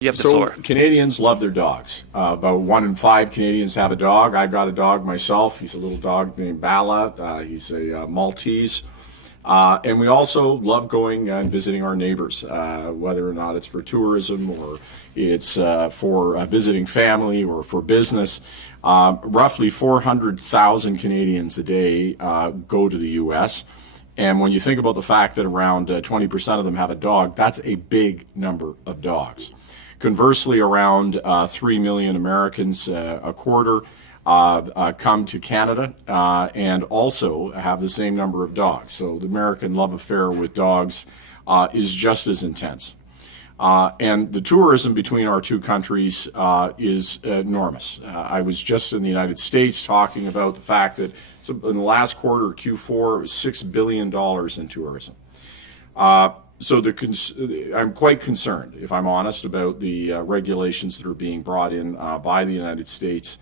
You have the So floor. Canadians love their dogs. About 1 in 5 Canadians have a dog. I've got a dog myself. He's a little dog named Bala. He's a Maltese. And we also love going and visiting our neighbors, whether or not it's for tourism or it's for visiting family or for business. Roughly 400,000 Canadians a day go to the U.S. And when you think about the fact that around 20% of them have a dog, that's a big number of dogs. Conversely, around 3 million Americans a quarter come to Canada and also have the same number of dogs. So the American love affair with dogs is just as intense. And the tourism between our two countries is enormous. I was just in the United States talking about the fact that in the last quarter, Q4, $6 billion in tourism. So I'm quite concerned, if I'm honest, about the regulations that are being brought in by the United States,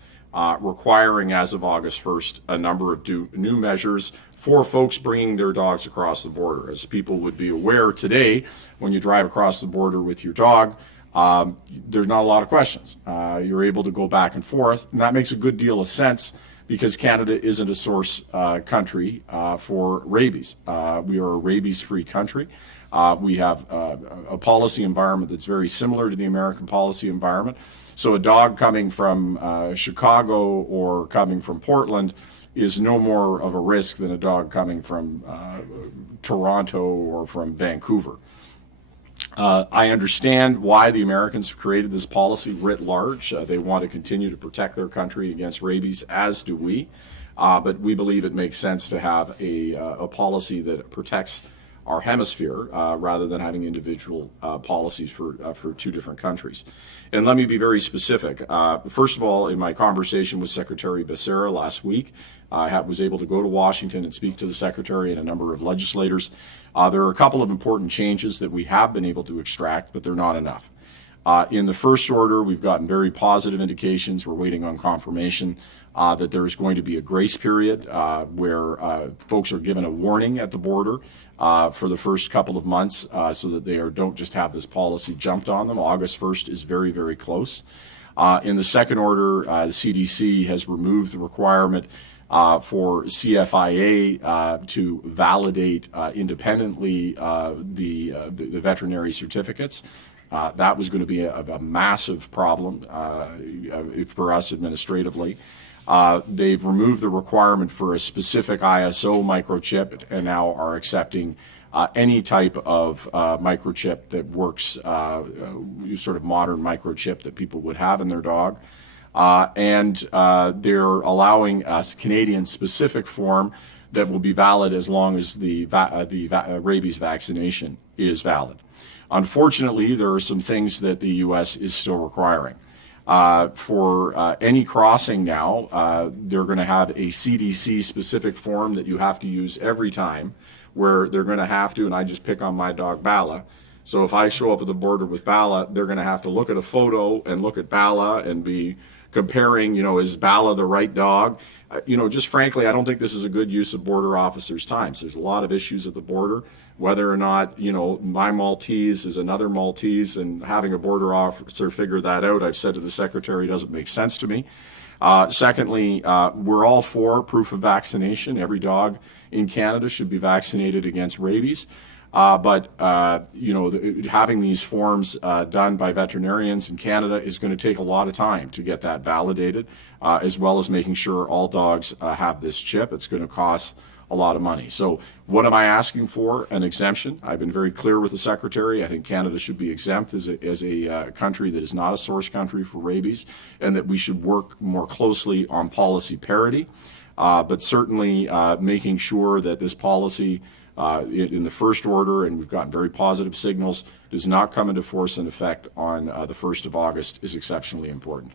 requiring, as of August 1st, a number of new measures for folks bringing their dogs across the border. As people would be aware today, when you drive across the border with your dog, there's not a lot of questions. You're able to go back and forth, and that makes a good deal of sense because Canada isn't a source country for rabies. We are a rabies-free country. We have a policy environment that's very similar to the American policy environment. So a dog coming from Chicago or coming from Portland is no more of a risk than a dog coming from Toronto or from Vancouver. I understand why the Americans have created this policy writ large. They want to continue to protect their country against rabies, as do we. But we believe it makes sense to have a policy that protects our hemisphere rather than having individual policies for two different countries. And let me be very specific. First of all, in my conversation with Secretary Becerra last week, I was able to go to Washington and speak to the Secretary and a number of legislators. There are a couple of important changes that we have been able to extract, but they're not enough. In the first order, we've gotten very positive indications. We're waiting on confirmation that there's going to be a grace period where folks are given a warning at the border for the first couple of months so that they don't just have this policy jumped on them. August 1st is very, very close. In the second order, the CDC has removed the requirement for CFIA to validate independently the veterinary certificates. That was going to be a massive problem for us administratively. They've removed the requirement for a specific ISO microchip and now are accepting any type of microchip that works, sort of modern microchip that people would have in their dog. And they're allowing a Canadian-specific form that will be valid as long as the rabies vaccination is valid. Unfortunately, there are some things that the U.S. is still requiring. For any crossing now, they're going to have a CDC-specific form that you have to use every time, where they're going to have to, and I just pick on my dog Bala. So if I show up at the border with Bala, they're going to have to look at a photo and look at Bala and be comparing, is Bala the right dog? Just frankly, I don't think this is a good use of border officers' time. So there's a lot of issues at the border, whether or not, my Maltese is another Maltese, and having a border officer figure that out, I've said to the Secretary, doesn't make sense to me. Secondly, we're all for proof of vaccination. Every dog in Canada should be vaccinated against rabies. But having these forms done by veterinarians in Canada is going to take a lot of time to get that validated, as well as making sure all dogs have this chip. It's going to cost a lot of money. So what am I asking for? An exemption. I've been very clear with the Secretary. I think Canada should be exempt as a country that is not a source country for rabies, and that we should work more closely on policy parity, but certainly making sure that this policy in the first order, and we've gotten very positive signals, does not come into force and effect on the 1st of August is exceptionally important.